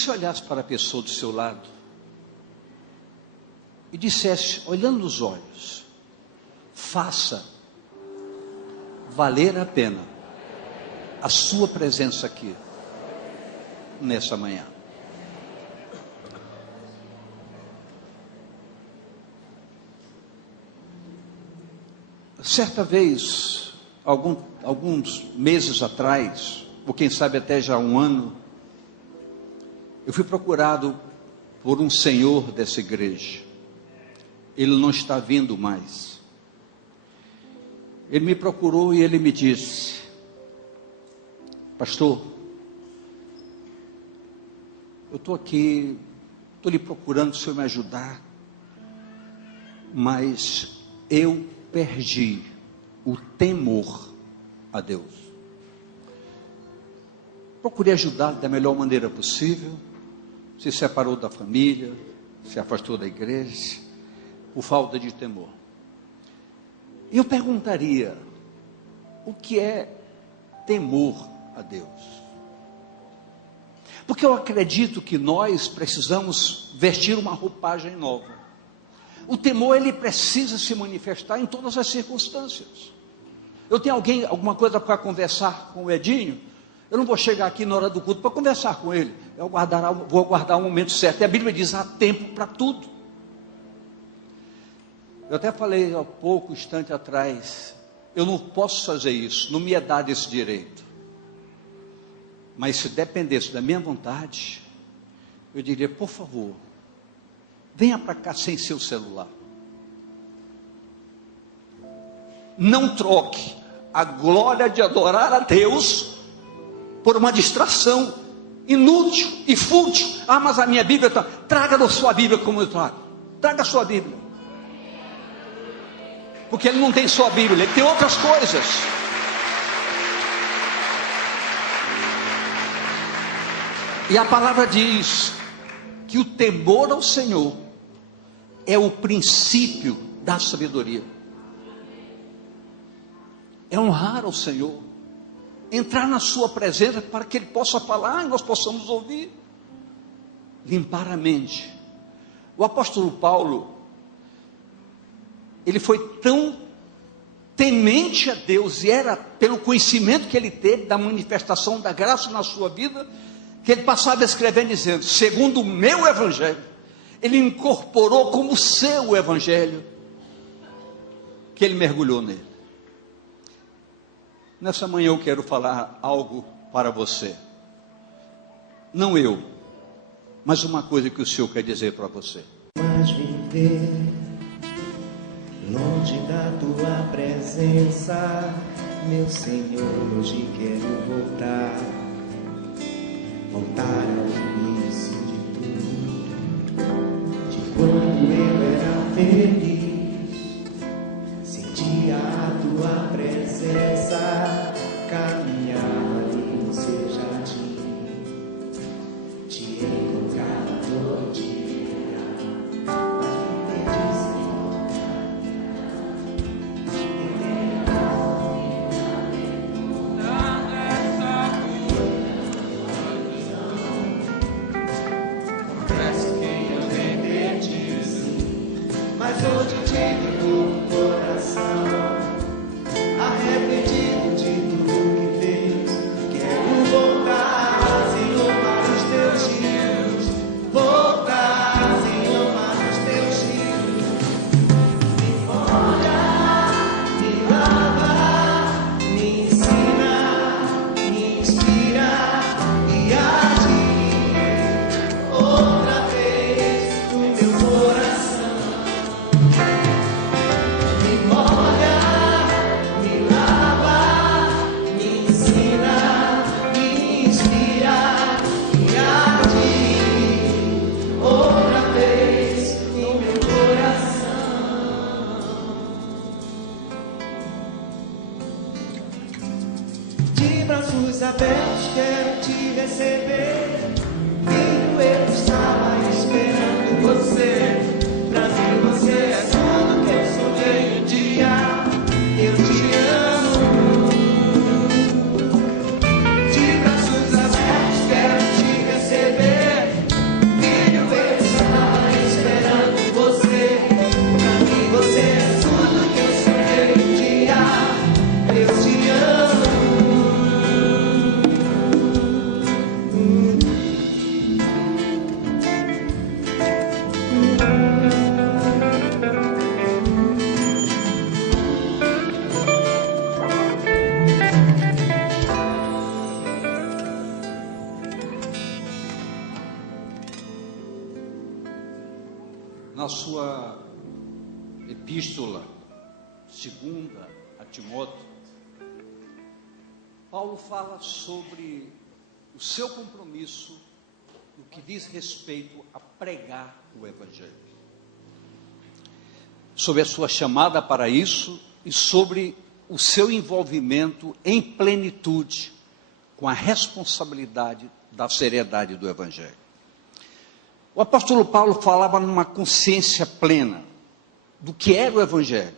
que você olhasse para a pessoa do seu lado e dissesse, olhando nos olhos: faça valer a pena a sua presença aqui, nessa manhã. Certa vez, alguns meses atrás, ou quem sabe até já um ano, eu fui procurado por um senhor dessa igreja. Ele não está vindo mais. Ele me procurou e ele me disse: pastor, eu estou aqui, estou lhe procurando, se o senhor me ajudar, mas eu perdi o temor a Deus. Procurei ajudar da melhor maneira possível, se separou da família, se afastou da igreja, por falta de temor. Eu perguntaria, o que é temor a Deus? Porque eu acredito que nós precisamos vestir uma roupagem nova. O temor, ele precisa se manifestar em todas as circunstâncias. Eu tenho alguma coisa para conversar com o Edinho, eu não vou chegar aqui na hora do culto para conversar com ele. Vou aguardar o momento certo. E a Bíblia diz, há tempo para tudo. Eu até falei há pouco instante atrás, eu não posso fazer isso, não me é dado esse direito. Mas se dependesse da minha vontade, eu diria, por favor, venha para cá sem seu celular. Não troque a glória de adorar a Deus por uma distração inútil e fútil. Ah, mas a minha Bíblia está... Traga a sua Bíblia como eu trago. Traga a sua Bíblia. Porque ele não tem só a Bíblia, ele tem outras coisas. E a palavra diz que o temor ao Senhor é o princípio da sabedoria. É honrar ao Senhor, entrar na sua presença para que Ele possa falar e nós possamos ouvir, limpar a mente. O apóstolo Paulo, ele foi tão temente a Deus, e era pelo conhecimento que ele teve da manifestação da graça na sua vida, que ele passava escrevendo dizendo, segundo o meu evangelho, ele incorporou como seu evangelho, que ele mergulhou nele. Nessa manhã eu quero falar algo para você. Não eu, mas uma coisa que o Senhor quer dizer para você. Mas viver longe da tua presença, meu Senhor, hoje quero voltar ao início de tudo, de quando eu era feliz, sentia a tua presença, caminhava ali no seu jardim, te encontrava todo dia, mas me perdi, Senhor, mas hoje tive no coração, arrependido de tudo que fez. Quero voltar, Senhor, para os teus filhos. Voltar, Senhor, para os teus filhos. Me molha, me lava, me ensina, me inspira e age outra vez no meu coração. Me molha, me lava, me ensina, me inspira e age outra vez no meu coração. De braços abertos quero te receber. Filho, eu estava esperando você. Pra mim você é tudo que eu sonhei um dia. Eu te amo. De braços abertos quero te receber. epístola segunda a Timóteo, Paulo fala sobre o seu compromisso no que diz respeito a pregar o Evangelho, sobre a sua chamada para isso e sobre o seu envolvimento em plenitude com a responsabilidade da seriedade do Evangelho. O apóstolo Paulo falava numa consciência plena do que era o Evangelho.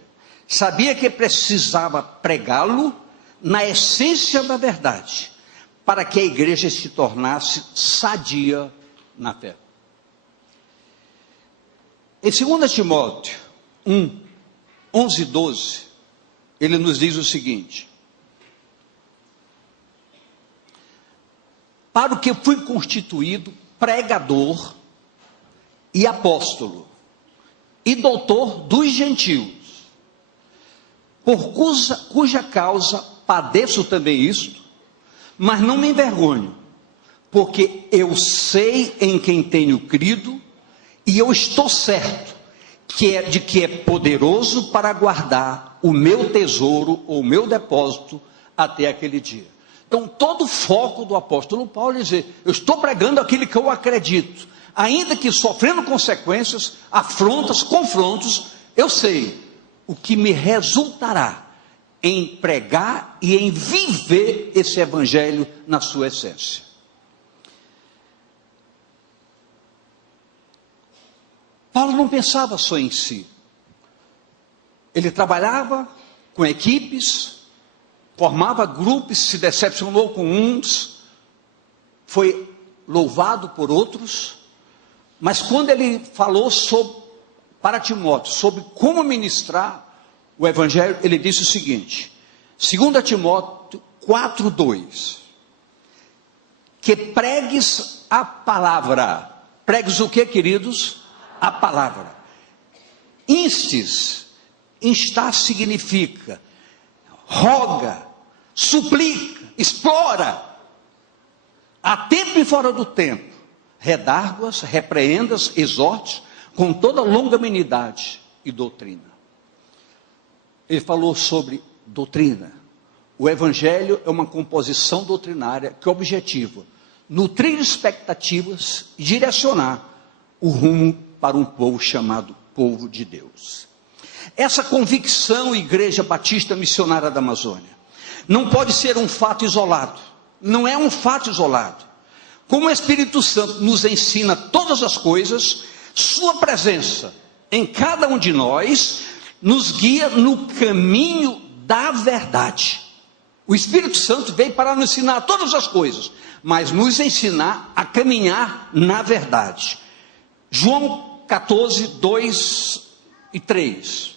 Sabia que precisava pregá-lo na essência da verdade, para que a igreja se tornasse sadia na fé. Em 2 Timóteo 1, 11 e 12, ele nos diz o seguinte: para o que fui constituído pregador e apóstolo e doutor dos gentios, por cuja causa padeço também isto, mas não me envergonho, porque eu sei em quem tenho crido, e eu estou certo de que é poderoso para guardar o meu tesouro ou o meu depósito até aquele dia. Então, todo o foco do apóstolo Paulo é dizer: eu estou pregando aquilo que eu acredito, ainda que sofrendo consequências, afrontas, confrontos, eu sei o que me resultará em pregar e em viver esse evangelho na sua essência. Paulo não pensava só em si. Ele trabalhava com equipes, formava grupos, se decepcionou com uns, foi louvado por outros, mas quando ele falou para Timóteo sobre como ministrar o evangelho, ele disse o seguinte, 2 Timóteo 4:2, que pregues a palavra. Pregues o que, queridos? A palavra. Instar significa roga, suplica, explora, a tempo e fora do tempo, redarguas, repreendas, exortes, com toda longanimidade e doutrina. Ele falou sobre doutrina. O evangelho é uma composição doutrinária que objetiva nutrir expectativas e direcionar o rumo para um povo chamado povo de Deus. Essa convicção, Igreja Batista Missionária da Amazônia, não pode ser um fato isolado. Não é um fato isolado. Como o Espírito Santo nos ensina todas as coisas, sua presença em cada um de nós nos guia no caminho da verdade. O Espírito Santo veio para nos ensinar todas as coisas, mas nos ensinar a caminhar na verdade. João 14, 2 e 3.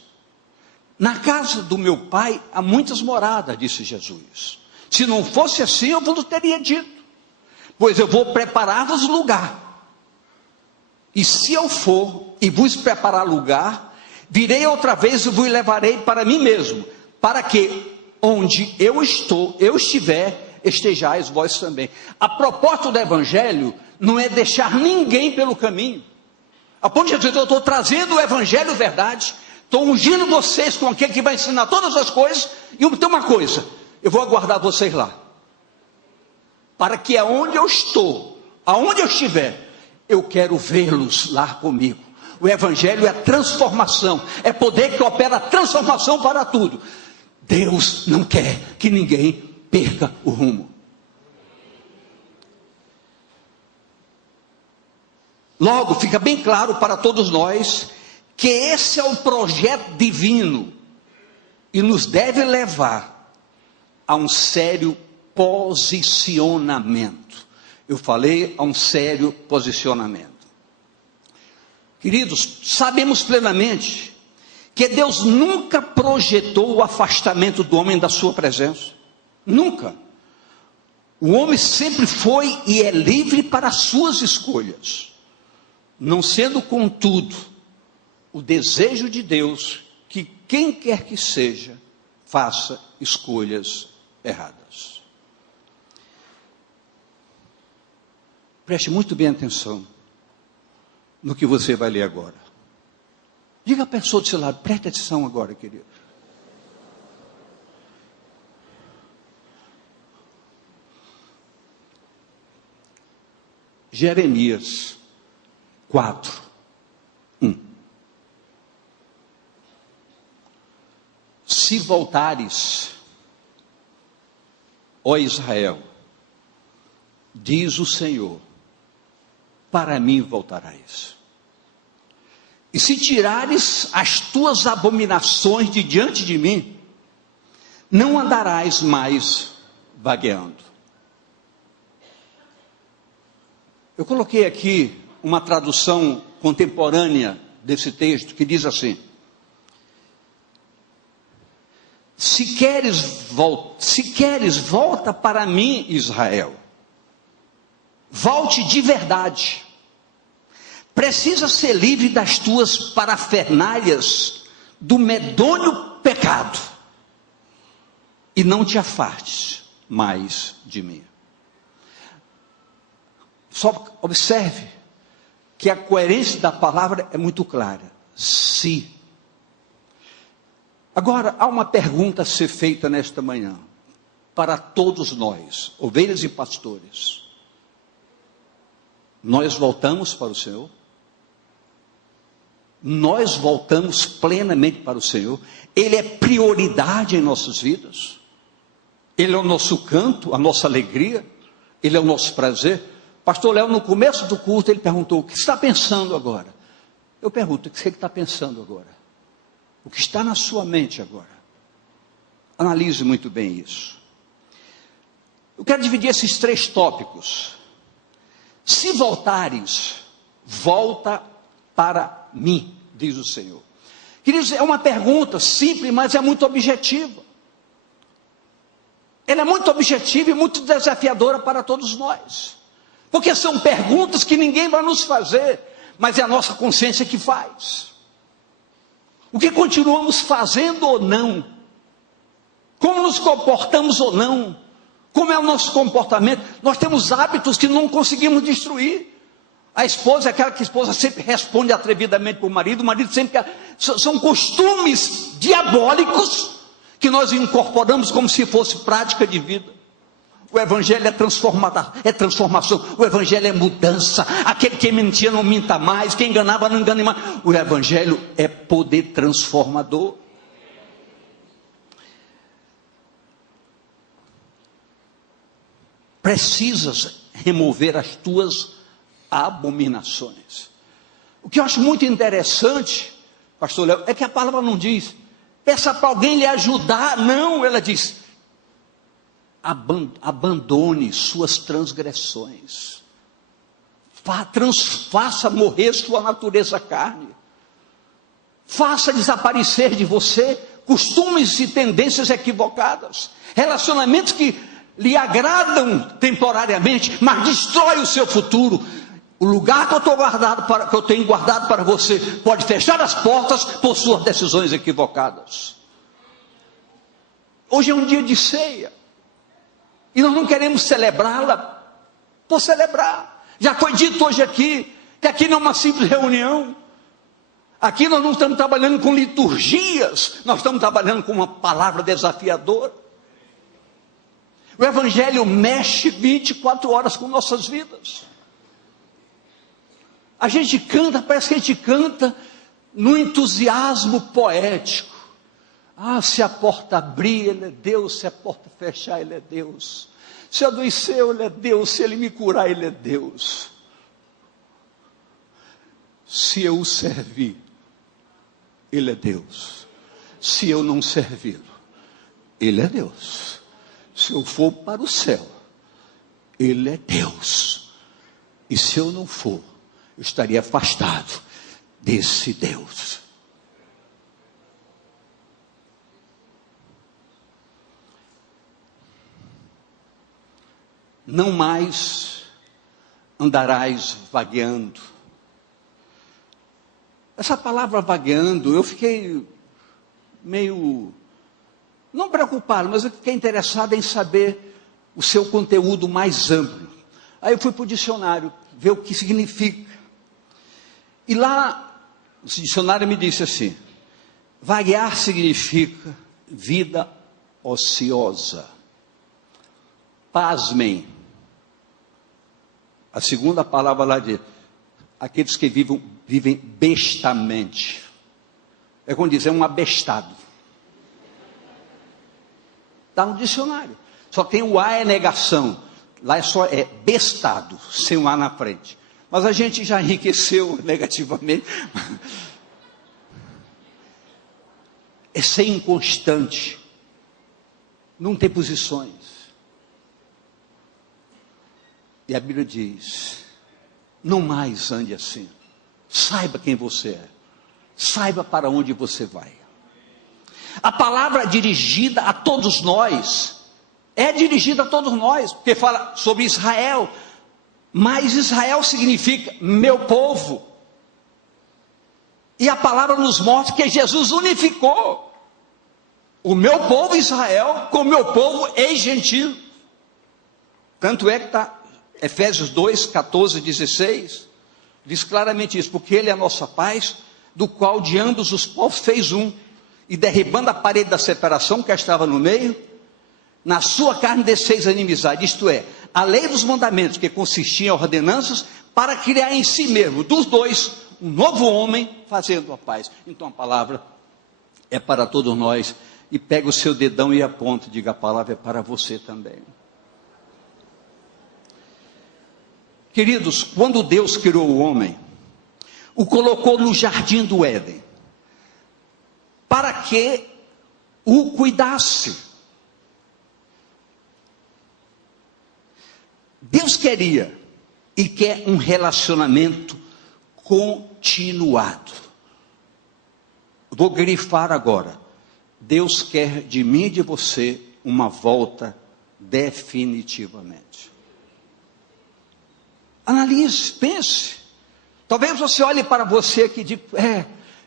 Na casa do meu pai há muitas moradas, disse Jesus. Se não fosse assim, eu vos teria dito, pois eu vou preparar-vos lugar. E se eu for e vos preparar lugar, virei outra vez e vos levarei para mim mesmo, para que onde eu estiver, estejais vós também. A proposta do evangelho não é deixar ninguém pelo caminho. A ponto de dizer, eu estou trazendo o evangelho verdade, estou ungindo vocês com aquele que vai ensinar todas as coisas, e tem uma coisa, eu vou aguardar vocês lá, para que aonde eu estou, aonde eu estiver, eu quero vê-los lá comigo. O evangelho é transformação, é poder que opera a transformação para tudo. Deus não quer que ninguém perca o rumo. Logo, fica bem claro para todos nós que esse é o projeto divino e nos deve levar a um sério posicionamento. Eu falei a um sério posicionamento. Queridos, sabemos plenamente que Deus nunca projetou o afastamento do homem da sua presença. Nunca. O homem sempre foi e é livre para as suas escolhas. Não sendo, contudo, o desejo de Deus que quem quer que seja, faça escolhas erradas. Preste muito bem atenção no que você vai ler agora. Diga à pessoa do seu lado, preste atenção agora, querido. Jeremias 4:1. Se voltares, ó Israel, diz o Senhor, para mim voltarás. E se tirares as tuas abominações de diante de mim, não andarás mais vagueando. Eu coloquei aqui uma tradução contemporânea desse texto que diz assim: se queres, volta para mim, Israel. Volte de verdade. Precisa ser livre das tuas parafernálias, do medonho pecado. E não te afastes mais de mim. Só observe que a coerência da palavra é muito clara. Se. Agora, há uma pergunta a ser feita nesta manhã, para todos nós, ovelhas e pastores. Nós voltamos para o Senhor? Nós voltamos plenamente para o Senhor? Ele é prioridade em nossas vidas? Ele é o nosso canto, a nossa alegria? Ele é o nosso prazer? Pastor Léo, no começo do culto, ele perguntou, o que você está pensando agora? Eu pergunto, o que você está pensando agora? O que está na sua mente agora? Analise muito bem isso. Eu quero dividir esses 3 tópicos. Se voltares, volta para mim, diz o Senhor. Queridos, é uma pergunta simples, mas é muito objetiva. Ela é muito objetiva e muito desafiadora para todos nós. Porque são perguntas que ninguém vai nos fazer, mas é a nossa consciência que faz. O que continuamos fazendo ou não? Como nos comportamos ou não? Como é o nosso comportamento? Nós temos hábitos que não conseguimos destruir. A esposa é aquela que a esposa sempre responde atrevidamente para o marido sempre... São costumes diabólicos que nós incorporamos como se fosse prática de vida. O Evangelho é transformação. O Evangelho é mudança. Aquele que mentia não minta mais. Quem enganava não engane mais. O Evangelho é poder transformador. Precisas remover as tuas abominações. O que eu acho muito interessante, pastor Léo, é que a palavra não diz, peça para alguém lhe ajudar. Não, ela diz, abandone suas transgressões. Faça morrer sua natureza carne. Faça desaparecer de você costumes e tendências equivocadas. Relacionamentos que lhe agradam temporariamente, mas destrói o seu futuro. O lugar que eu tenho guardado para você pode fechar as portas por suas decisões equivocadas. Hoje é um dia de ceia e nós não queremos celebrá-la por celebrar. Já foi dito hoje aqui que aqui não é uma simples reunião. Aqui nós não estamos trabalhando com liturgias, nós estamos trabalhando com uma palavra desafiadora. O Evangelho mexe 24 horas com nossas vidas. A gente canta, parece que a gente canta no entusiasmo poético. Ah, se a porta abrir, Ele é Deus. Se a porta fechar, Ele é Deus. Se eu adoecer, Ele é Deus. Se Ele me curar, Ele é Deus. Se eu o servir, Ele é Deus. Se eu não servi-lo, Ele é Deus. Se eu for para o céu, Ele é Deus. E se eu não for, eu estaria afastado desse Deus. Não mais andarás vagueando. Essa palavra vagueando, eu fiquei meio... não preocupado, mas eu fiquei interessado em saber o seu conteúdo mais amplo. Aí eu fui para o dicionário, ver o que significa. E lá O dicionário me disse assim: vaguear significa vida ociosa. Pasmem. A segunda palavra lá diz: aqueles que vivem bestamente. É como diz, é um abestado. Está no dicionário. Só tem o A, é negação. Lá é bestado, sem o A na frente. Mas a gente já enriqueceu negativamente. É ser inconstante. Não ter posições. E a Bíblia diz: não mais ande assim. Saiba quem você é. Saiba para onde você vai. A palavra dirigida a todos nós, é dirigida a todos nós, porque fala sobre Israel, mas Israel significa meu povo, e a palavra nos mostra que Jesus unificou o meu povo Israel com o meu povo ex-gentio. Tanto é que está Efésios 2, 14, 16, diz claramente isso: porque Ele é a nossa paz, do qual de ambos os povos fez um, e derribando a parede da separação que estava no meio, na sua carne desfez a inimizade, isto é, a lei dos mandamentos, que consistia em ordenanças, para criar em si mesmo, dos dois, um novo homem, fazendo a paz. Então a palavra é para todos nós, e pega o seu dedão e aponta, diga: a palavra é para você também. Queridos, quando Deus criou o homem, o colocou no jardim do Éden, para que o cuidasse. Deus queria e quer um relacionamento continuado. Vou grifar agora: Deus quer de mim e de você uma volta definitivamente. Analise, pense. Talvez você olhe para você aqui e diga: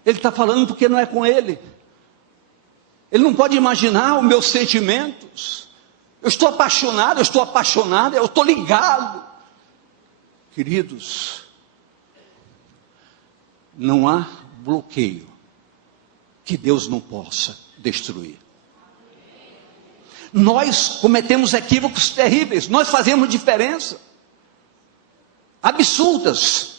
ele está falando porque não é com ele. Ele não pode imaginar os meus sentimentos. Eu estou apaixonado, eu estou ligado. Queridos, não há bloqueio que Deus não possa destruir. Nós cometemos equívocos terríveis, nós fazemos diferença absurdas.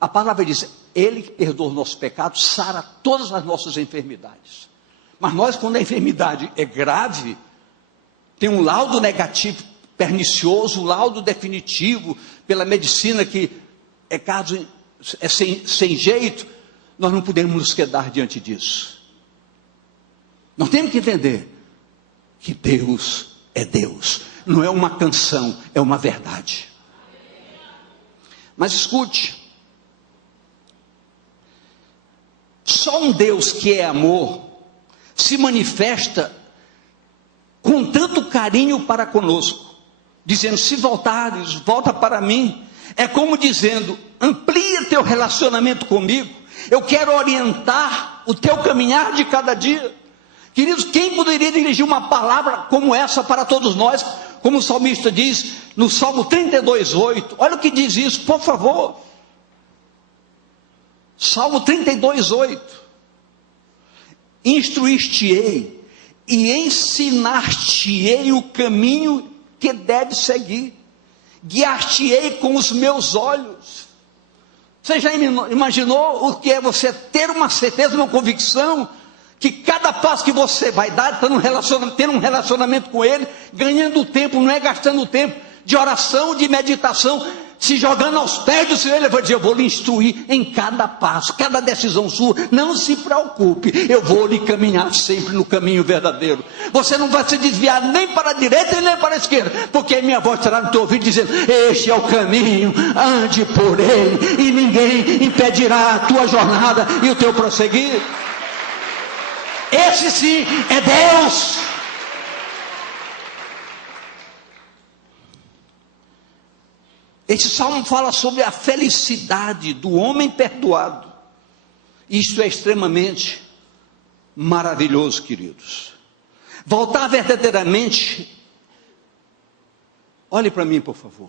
A palavra diz: Ele que perdoa os nossos pecados, sara todas as nossas enfermidades. Mas nós, quando a enfermidade é grave, tem um laudo negativo, pernicioso, um laudo definitivo pela medicina, que é caso, é sem jeito, nós não podemos nos quedar diante disso. Nós temos que entender que Deus é Deus, não é uma canção, é uma verdade. Mas escute, só um Deus que é amor se manifesta com tanto carinho para conosco, dizendo: se voltares, volta para mim. É como dizendo: amplia teu relacionamento comigo, eu quero orientar o teu caminhar de cada dia. Queridos, quem poderia dirigir uma palavra como essa para todos nós, como o salmista diz no Salmo 32:8, olha o que diz isso, por favor. Salmo 32:8: instruir-te-ei e ensinar-te-ei o caminho que deve seguir, guiar-te-ei com os meus olhos. Você já imaginou o que é você ter uma certeza, uma convicção, que cada passo que você vai dar, tendo um relacionamento com Ele, ganhando tempo, não é gastando tempo de oração, de meditação, se jogando aos pés do Senhor. Ele vai dizer: eu vou lhe instruir em cada passo, cada decisão sua, não se preocupe, eu vou lhe caminhar sempre no caminho verdadeiro. Você não vai se desviar nem para a direita e nem para a esquerda, porque a minha voz estará no teu ouvido dizendo: este é o caminho, ande por ele, e ninguém impedirá a tua jornada e o teu prosseguir. Esse sim é Deus. Esse salmo fala sobre a felicidade do homem perdoado. Isso é extremamente maravilhoso, queridos. Voltar verdadeiramente, olhe para mim, por favor.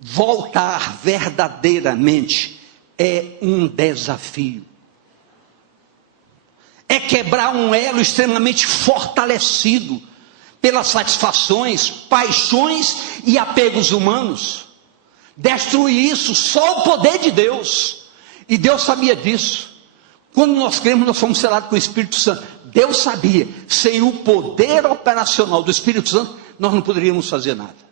Voltar verdadeiramente é um desafio. É quebrar um elo extremamente fortalecido pelas satisfações, paixões e apegos humanos. Destruir isso, só o poder de Deus. E Deus sabia disso. Quando nós cremos, nós fomos selados com o Espírito Santo. Deus sabia, sem o poder operacional do Espírito Santo, nós não poderíamos fazer nada.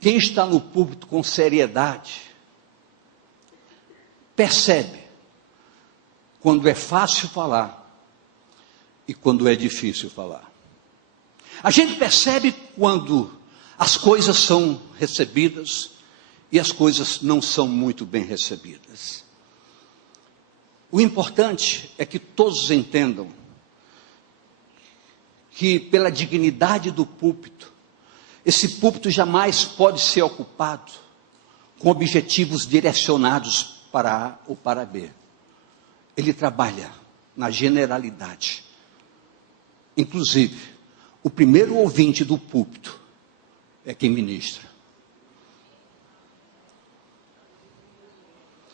Quem está no púlpito com seriedade, percebe quando é fácil falar e quando é difícil falar. A gente percebe quando as coisas são recebidas e as coisas não são muito bem recebidas. O importante é que todos entendam que pela dignidade do púlpito, esse púlpito jamais pode ser ocupado com objetivos direcionados para A ou para B. Ele trabalha na generalidade. Inclusive, o primeiro ouvinte do púlpito é quem ministra.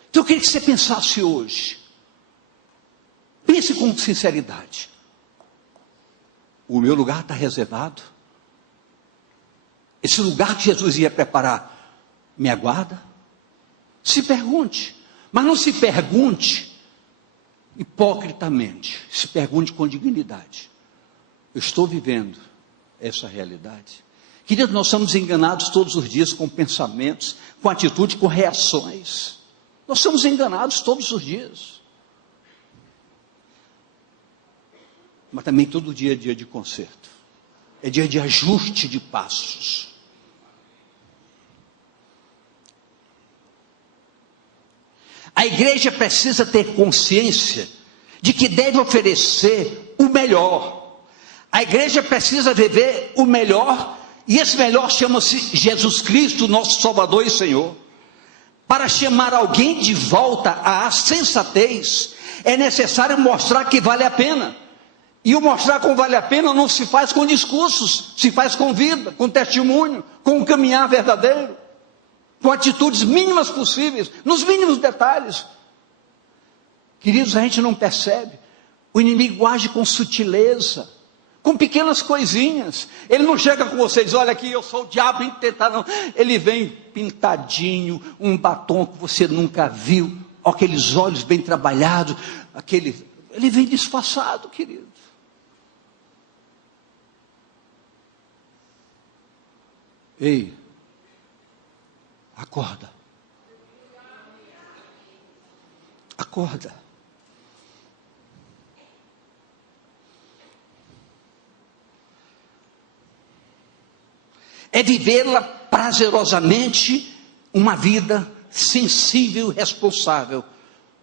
Então eu queria que você pensasse hoje. Pense com sinceridade. O meu lugar está reservado? Esse lugar que Jesus ia preparar, me aguarda? Se pergunte. Mas não se pergunte hipocritamente. Se pergunte com dignidade. Eu estou vivendo essa realidade. Querido, nós somos enganados todos os dias com pensamentos, com atitudes, com reações. Nós somos enganados todos os dias. Mas também todo dia é dia de conserto. É dia de ajuste de passos. A igreja precisa ter consciência de que deve oferecer o melhor. A igreja precisa viver o melhor, e esse melhor chama-se Jesus Cristo, nosso Salvador e Senhor. Para chamar alguém de volta à sensatez, é necessário mostrar que vale a pena. E o mostrar como vale a pena não se faz com discursos, se faz com vida, com testemunho, com um caminhar verdadeiro, com atitudes mínimas possíveis, nos mínimos detalhes. Queridos, a gente não percebe. O inimigo age com sutileza, com pequenas coisinhas. Ele não chega com vocês, olha aqui, eu sou o diabo intentado, não. Ele vem pintadinho, um batom que você nunca viu, aqueles olhos bem trabalhados, ele vem disfarçado, querido. Ei, acorda. Acorda. É vivê-la prazerosamente, uma vida sensível e responsável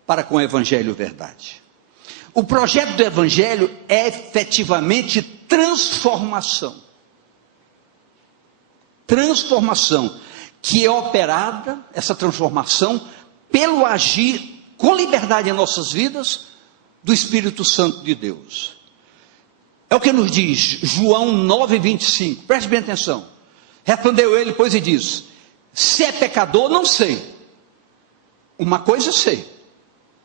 para com o Evangelho verdade. O projeto do Evangelho é efetivamente transformação. Transformação, que é operada, essa transformação, pelo agir com liberdade em nossas vidas, do Espírito Santo de Deus. É o que nos diz João 9:25, preste bem atenção. Respondeu ele, pois, e diz: se é pecador, não sei. Uma coisa eu sei,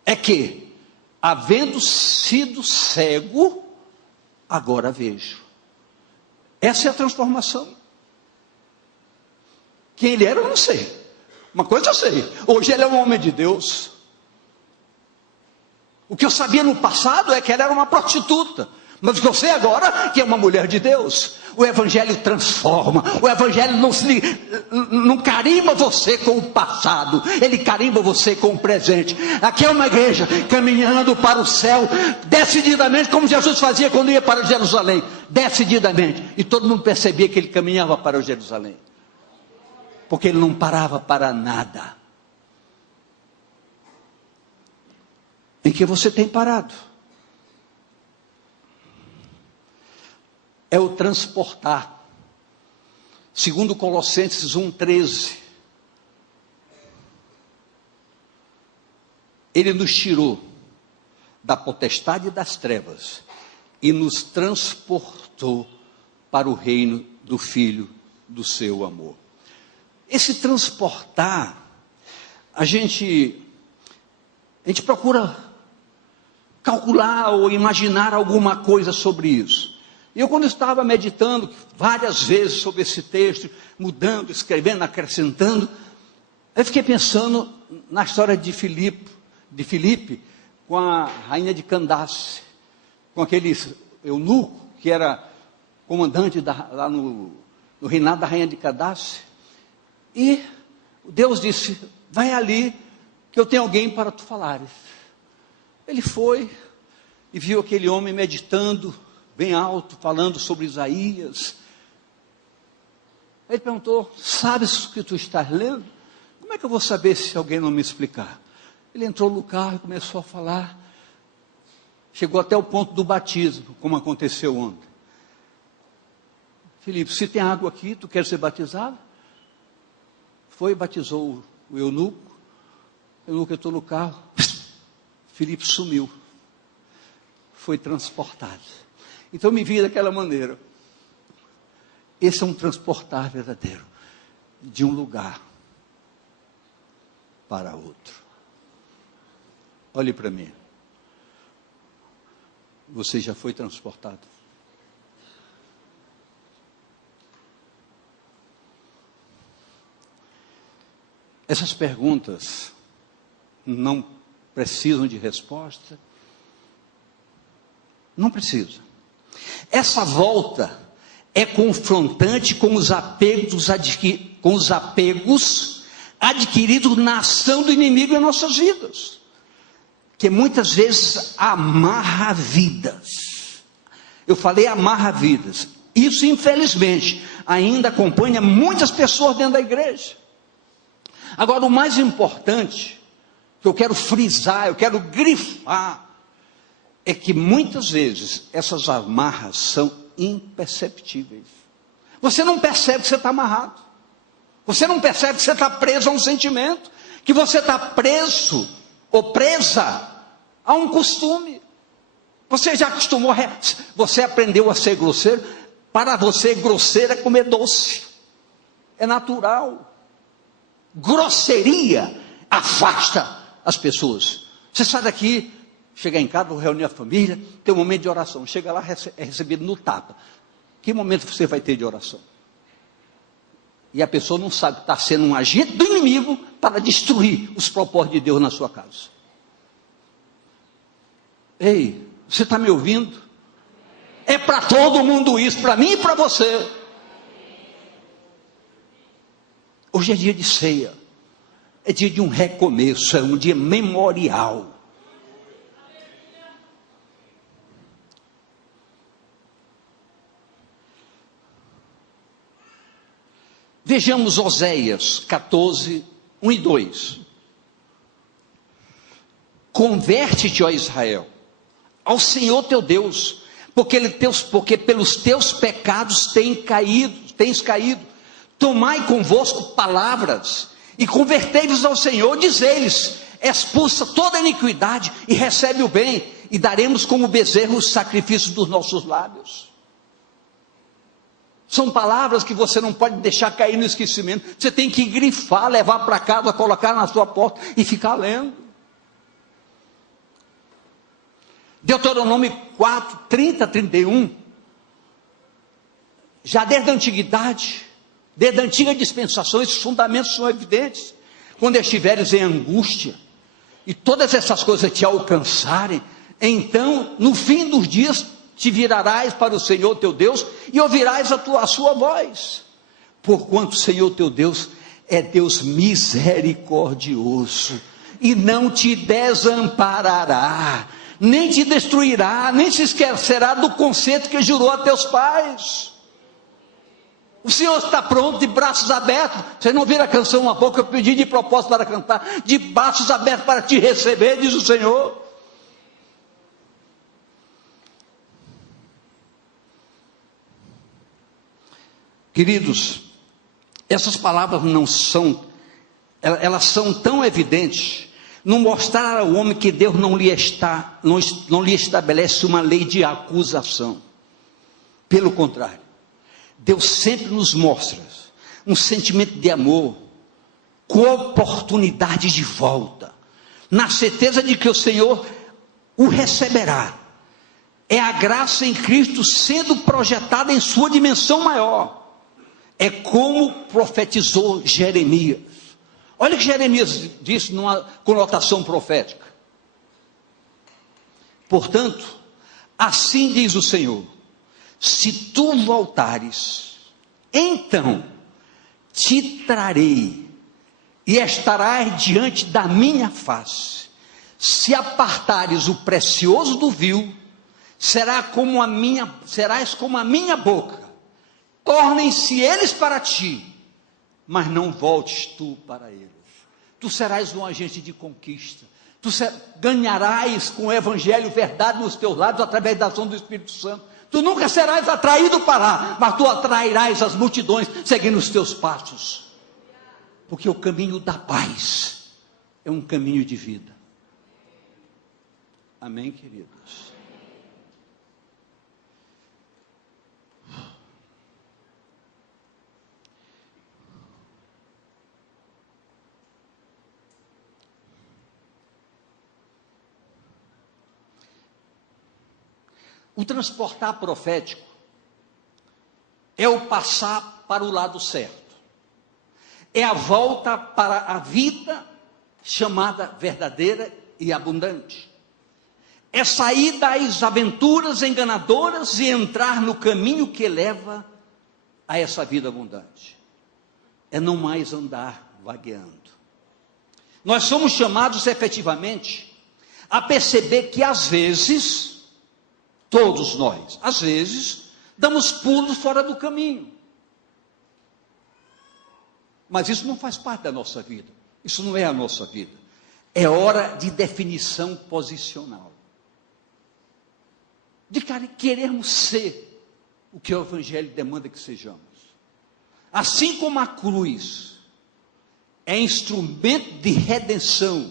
é que, havendo sido cego, agora vejo. Essa é a transformação. Quem ele era, eu não sei. Uma coisa eu sei, hoje ele é um homem de Deus. O que eu sabia no passado é que ela era uma prostituta. Mas o que eu sei agora, que é uma mulher de Deus. O Evangelho transforma. O Evangelho não carimba você com o passado. Ele carimba você com o presente. Aqui é uma igreja caminhando para o céu, decididamente, como Jesus fazia quando ia para Jerusalém. Decididamente. E todo mundo percebia que ele caminhava para Jerusalém. Porque ele não parava para nada. Em que você tem parado? É o transportar. Segundo Colossenses 1:13. Ele nos tirou da potestade das trevas e nos transportou para o reino do Filho do seu amor. esse transportar, a gente procura calcular ou imaginar alguma coisa sobre isso. E eu, quando estava meditando várias vezes sobre esse texto, mudando, escrevendo, acrescentando, eu fiquei pensando na história de Filipe com a rainha de Candace, com aquele eunuco que era comandante lá no reinado da rainha de Candace. E Deus disse: vai ali, que eu tenho alguém para tu falares. Ele foi e viu aquele homem meditando bem alto, falando sobre Isaías. Ele perguntou: sabes o que tu estás lendo? Como é que eu vou saber se alguém não me explicar? Ele entrou no carro e começou a falar. Chegou até o ponto do batismo, como aconteceu ontem. Filipe, se tem água aqui, tu quer ser batizado? Foi e batizou o eunuco. O eunuco entrou no carro. Filipe sumiu. Foi transportado. Então me vi daquela maneira. Esse é um transportar verdadeiro. De um lugar para outro. Olhe para mim. Você já foi transportado? Essas perguntas não precisam de resposta. Não precisa. Essa volta é confrontante com os apegos adquiridos na ação do inimigo em nossas vidas, que muitas vezes amarra vidas. Eu falei amarra vidas. Isso, infelizmente, ainda acompanha muitas pessoas dentro da igreja. Agora, o mais importante, que eu quero frisar, eu quero grifar, é que muitas vezes essas amarras são imperceptíveis. Você não percebe que você está amarrado. Você não percebe que você está preso a um sentimento, que você está preso ou presa a um costume. Você já acostumou, você aprendeu a ser grosseiro. Para você, grosseiro é comer doce. É natural. Grosseria afasta as pessoas. Você sai daqui, chega em casa, vou reunir a família, tem um momento de oração. Chega lá, é recebido no tapa. Que momento você vai ter de oração? E a pessoa não sabe que está sendo um agente do inimigo para destruir os propósitos de Deus na sua casa. Ei, você está me ouvindo? É para todo mundo isso, para mim e para você. Hoje é dia de ceia, é dia de um recomeço, é um dia memorial. Vejamos Oséias 14, 1 e 2. Converte-te, ó Israel, ao Senhor teu Deus, porque pelos teus pecados tens caído. Tomai convosco palavras e convertei-vos ao Senhor. Diz-eles: expulsa toda iniquidade e recebe o bem, e daremos como bezerro os sacrifícios dos nossos lábios. São palavras que você não pode deixar cair no esquecimento. Você tem que grifar, levar para casa, colocar na sua porta e ficar lendo. Deuteronômio 4, 30, 31. Já desde a antiguidade, desde a antiga dispensação, esses fundamentos são evidentes. Quando estiveres em angústia, e todas essas coisas te alcançarem, então, no fim dos dias, te virarás para o Senhor teu Deus, e ouvirás a sua voz. Porquanto o Senhor teu Deus é Deus misericordioso, e não te desamparará, nem te destruirá, nem se esquecerá do concerto que jurou a teus pais. O Senhor está pronto, de braços abertos. Vocês não viram a canção há pouco? Eu pedi de propósito para cantar. De braços abertos para te receber, diz o Senhor. Queridos, essas palavras elas são tão evidentes, não mostrar ao homem que Deus não lhe estabelece uma lei de acusação. Pelo contrário, Deus sempre nos mostra um sentimento de amor, com oportunidade de volta, na certeza de que o Senhor o receberá. É a graça em Cristo sendo projetada em sua dimensão maior. É como profetizou Jeremias. Olha o que Jeremias disse numa conotação profética. Portanto, assim diz o Senhor: se tu voltares, então te trarei e estarás diante da minha face. Se apartares o precioso do vil, serás como a minha boca. Tornem-se eles para ti, mas não voltes tu para eles. Tu serás um agente de conquista. Tu ganharás com o evangelho verdade nos teus lábios através da ação do Espírito Santo. Tu nunca serás atraído para lá, mas tu atrairás as multidões seguindo os teus passos. Porque o caminho da paz é um caminho de vida. Amém, queridos? O transportar profético é o passar para o lado certo. É a volta para a vida chamada verdadeira e abundante. É sair das aventuras enganadoras e entrar no caminho que leva a essa vida abundante. É não mais andar vagueando. Nós somos chamados efetivamente a perceber que às vezes, todos nós, às vezes, damos pulos fora do caminho. Mas isso não faz parte da nossa vida. Isso não é a nossa vida. É hora de definição posicional. De querermos ser o que o Evangelho demanda que sejamos. Assim como a cruz é instrumento de redenção,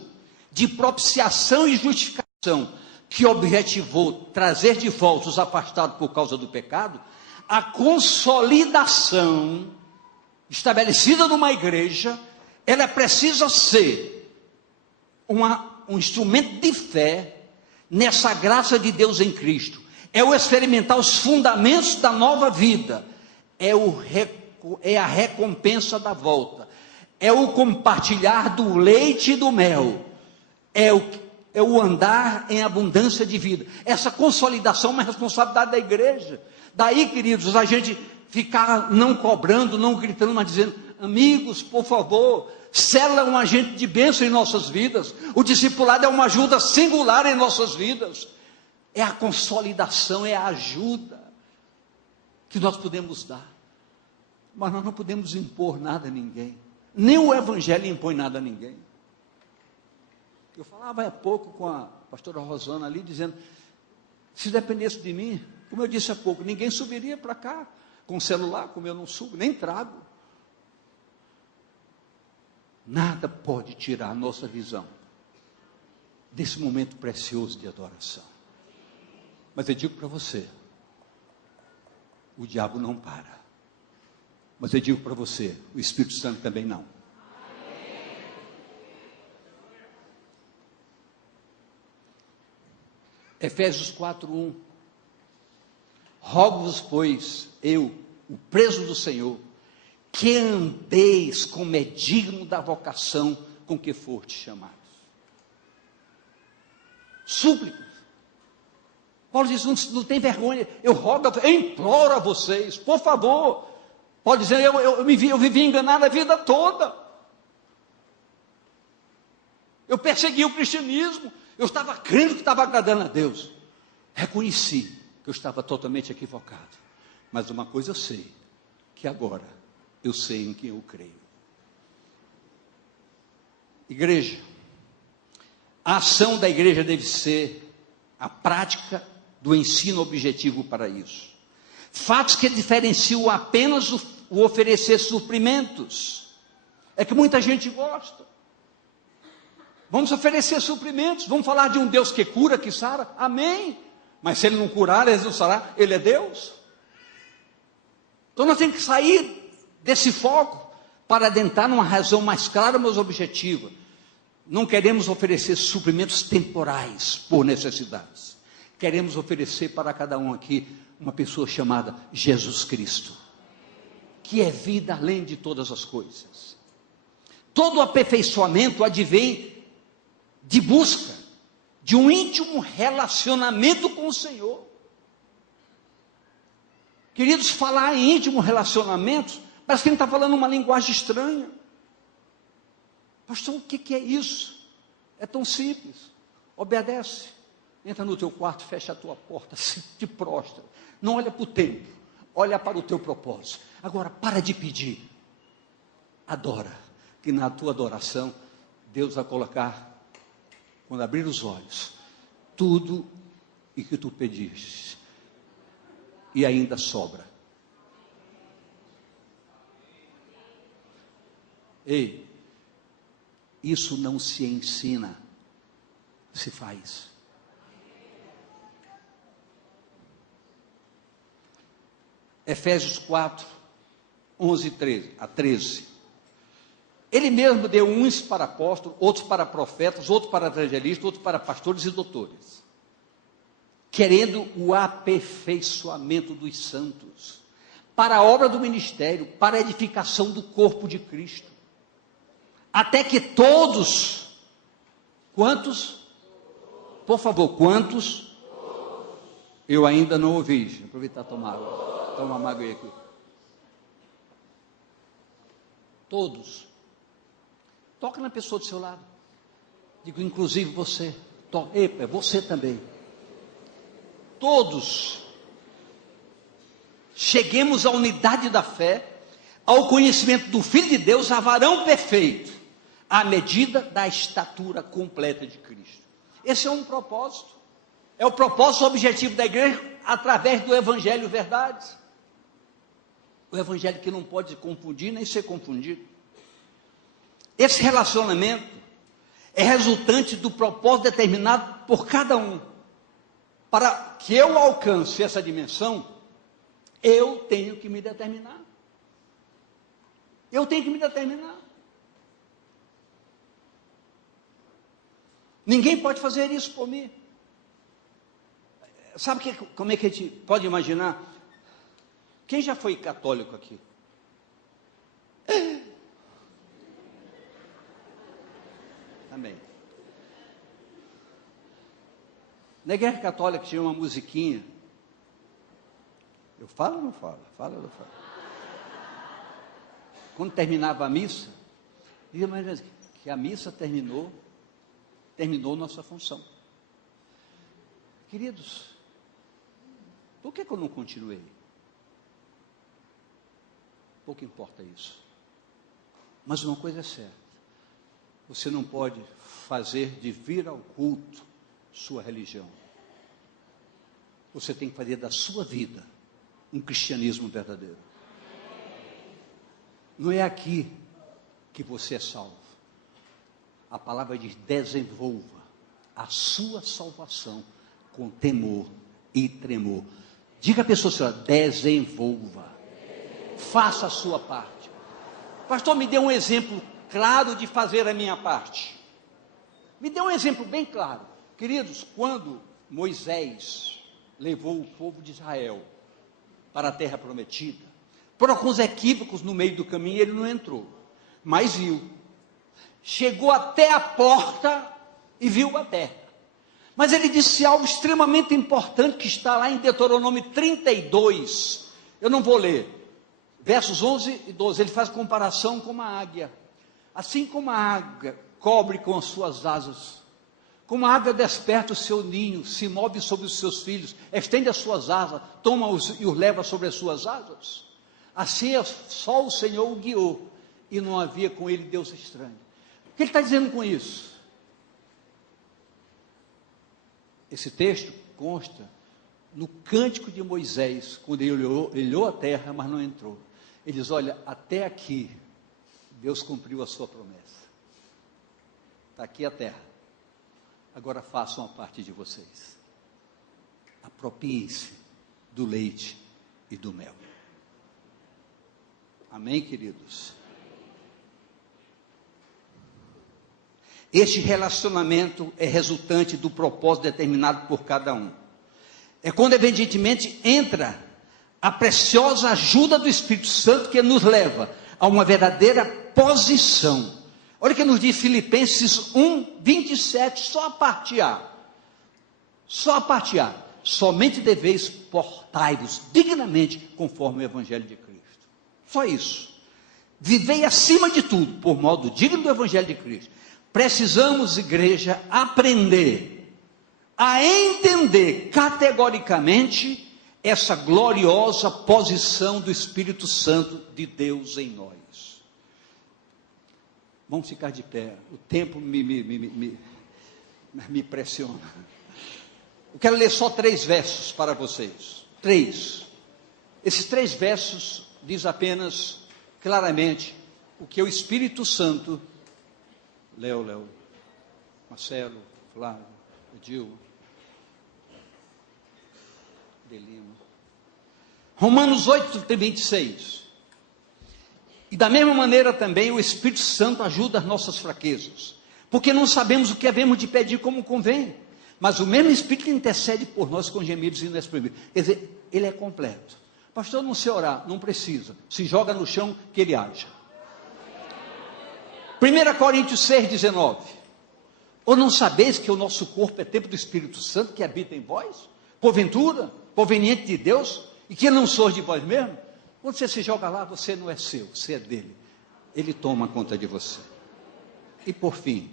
de propiciação e justificação, que objetivou trazer de volta os afastados por causa do pecado, a consolidação estabelecida numa igreja, ela precisa ser um instrumento de fé nessa graça de Deus em Cristo. É o experimentar os fundamentos da nova vida, é a recompensa da volta, é o compartilhar do leite e do mel, é o andar em abundância de vida. Essa consolidação é uma responsabilidade da igreja. Daí, queridos, a gente ficar não cobrando, não gritando, mas dizendo: amigos, por favor, célula é um agente de bênção em nossas vidas. O discipulado é uma ajuda singular em nossas vidas. É a consolidação, é a ajuda que nós podemos dar. Mas nós não podemos impor nada a ninguém. Nem o Evangelho impõe nada a ninguém. Eu falava há pouco com a pastora Rosana ali, dizendo: se dependesse de mim, como eu disse há pouco, ninguém subiria para cá com celular, como eu não subo, nem trago. Nada pode tirar a nossa visão desse momento precioso de adoração. Mas eu digo para você, o diabo não para. Mas eu digo para você, o Espírito Santo também não. Efésios 4:1. Rogo-vos, pois, eu, o preso do Senhor, que andeis como é digno da vocação com que fortes chamados. Súplicas. Paulo diz: não tem vergonha, eu rogo, eu imploro a vocês, por favor. Paulo diz: eu vivi enganado a vida toda. Eu persegui o cristianismo, eu estava crendo que estava agradando a Deus. Reconheci que eu estava totalmente equivocado. Mas uma coisa eu sei, que agora eu sei em quem eu creio. Igreja, a ação da igreja deve ser a prática do ensino objetivo para isso. Fatos que diferenciam apenas o oferecer suprimentos. É que muita gente gosta. Vamos oferecer suprimentos, vamos falar de um Deus que cura, que sara, amém. Mas se Ele não curar, Ele não sarar, Ele é Deus. Então nós temos que sair desse foco, para adentrar numa razão mais clara, mais objetiva. Não queremos oferecer suprimentos temporais por necessidades. Queremos oferecer para cada um aqui uma pessoa chamada Jesus Cristo, que é vida além de todas as coisas. Todo aperfeiçoamento advém de busca de um íntimo relacionamento com o Senhor. Queridos, falar em íntimo relacionamento, parece que a gente está falando uma linguagem estranha. Pastor, o que é isso? É tão simples. Obedece. Entra no teu quarto, fecha a tua porta, se te prostra. Não olha para o tempo, olha para o teu propósito. Agora, para de pedir. Adora, que na tua adoração, Deus vai colocar, quando abrir os olhos, tudo o que tu pediste. E ainda sobra. Ei, isso não se ensina, se faz. Efésios 4, 11 a 13. Ele mesmo deu uns para apóstolos, outros para profetas, outros para evangelistas, outros para pastores e doutores, querendo o aperfeiçoamento dos santos, para a obra do ministério, para a edificação do corpo de Cristo, até que todos, quantos? Por favor, quantos? Eu ainda não ouvi, deixa eu aproveitar e tomar água. Toma uma água aí aqui. Todos. Toca na pessoa do seu lado. Digo, inclusive você. Epa, você também. Todos. Cheguemos à unidade da fé, ao conhecimento do Filho de Deus, a varão perfeito, à medida da estatura completa de Cristo. Esse é um propósito. É o propósito objetivo da igreja, através do Evangelho verdade. O Evangelho que não pode confundir, nem ser confundido. Esse relacionamento é resultante do propósito determinado por cada um. Para que eu alcance essa dimensão, eu tenho que me determinar. Eu tenho que me determinar. Ninguém pode fazer isso por mim. Sabe como é que a gente pode imaginar? Quem já foi católico aqui? Também. Na igreja católica tinha uma musiquinha. Eu falo ou não falo? Falo ou não falo? Quando terminava a missa, dizia mais que a missa terminou nossa função. Queridos, por que eu não continuei? Pouco importa isso. Mas uma coisa é certa: você não pode fazer de vir ao culto sua religião. Você tem que fazer da sua vida um cristianismo verdadeiro. Não é aqui que você é salvo. A palavra diz: desenvolva a sua salvação com temor e tremor. Diga à pessoa assim: desenvolva. Faça a sua parte. Pastor, me dê um exemplo claro de fazer a minha parte. Me dê um exemplo bem claro. Queridos, quando Moisés levou o povo de Israel para a terra prometida, por alguns equívocos no meio do caminho ele não entrou, mas viu. Chegou até a porta e viu a terra. Mas ele disse algo extremamente importante que está lá em Deuteronômio 32. Eu não vou ler. Versos 11 e 12, ele faz comparação com uma águia. Assim como a águia cobre com as suas asas, como a águia desperta o seu ninho, se move sobre os seus filhos, estende as suas asas, toma-os e os leva sobre as suas asas. Assim só o Senhor o guiou, e não havia com ele Deus estranho. O que ele está dizendo com isso? Esse texto consta no cântico de Moisés, quando ele olhou a terra, mas não entrou. Ele diz: olha, até aqui Deus cumpriu a sua promessa. Está aqui a terra. Agora façam a parte de vocês. Apropiem-se do leite e do mel. Amém, queridos? Este relacionamento é resultante do propósito determinado por cada um. É quando evidentemente entra a preciosa ajuda do Espírito Santo que nos leva a uma verdadeira posição. Olha o que nos diz Filipenses 1, 27, só a parte A. Só a parte A. Somente deveis portai-vos dignamente conforme o Evangelho de Cristo. Só isso. Vivei acima de tudo, por modo digno do Evangelho de Cristo. Precisamos, igreja, aprender a entender categoricamente essa gloriosa posição do Espírito Santo de Deus em nós. Vamos ficar de pé, o tempo me pressiona. Eu quero ler só 3 versos para vocês. 3. Esses 3 versos diz apenas claramente o que o Espírito Santo, Léo, Marcelo, Flávio, Edil, Delino. Romanos 8, 26. E da mesma maneira também o Espírito Santo ajuda as nossas fraquezas, porque não sabemos o que havemos de pedir como convém, mas o mesmo Espírito intercede por nós com gemidos inexprimíveis. Quer dizer, ele é completo. Pastor, não sei orar, não precisa, se joga no chão que ele haja. 1 Coríntios 6, 19. Ou não sabeis que o nosso corpo é templo do Espírito Santo que habita em vós? Porventura, proveniente de Deus, e que não sois de vós mesmo? Quando você se joga lá, você não é seu, você é dele. Ele toma conta de você. E por fim,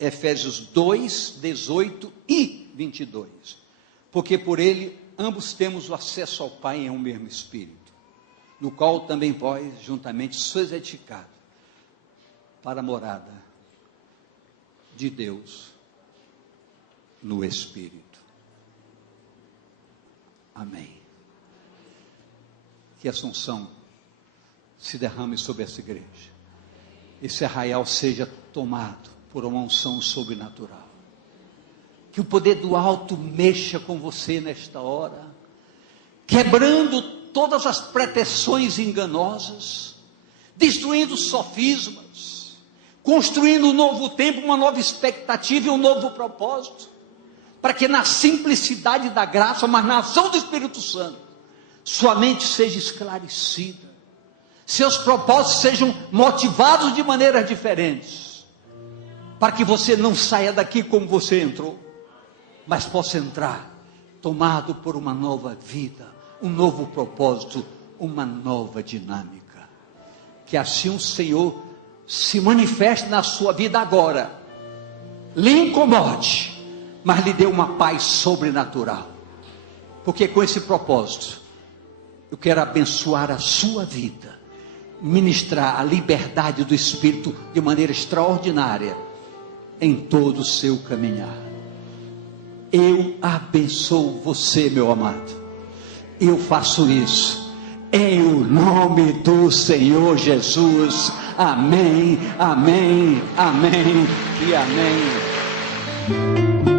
Efésios 2, 18 e 22. Porque por ele ambos temos o acesso ao Pai em um mesmo Espírito, no qual também vós juntamente sois edificados para a morada de Deus no Espírito. Amém. Que a unção se derrame sobre essa igreja. Esse arraial seja tomado por uma unção sobrenatural. Que o poder do alto mexa com você nesta hora, quebrando todas as pretensões enganosas, destruindo sofismas, construindo um novo tempo, uma nova expectativa e um novo propósito, para que na simplicidade da graça, mas na ação do Espírito Santo, sua mente seja esclarecida, seus propósitos sejam motivados de maneiras diferentes, para que você não saia daqui como você entrou, mas possa entrar tomado por uma nova vida, um novo propósito, uma nova dinâmica. Que assim o Senhor se manifeste na sua vida agora, lhe incomode, mas lhe dê uma paz sobrenatural, porque com esse propósito, eu quero abençoar a sua vida, ministrar a liberdade do Espírito de maneira extraordinária, em todo o seu caminhar. Eu abençoo você, meu amado, eu faço isso, em o nome do Senhor Jesus, amém, amém, amém e amém.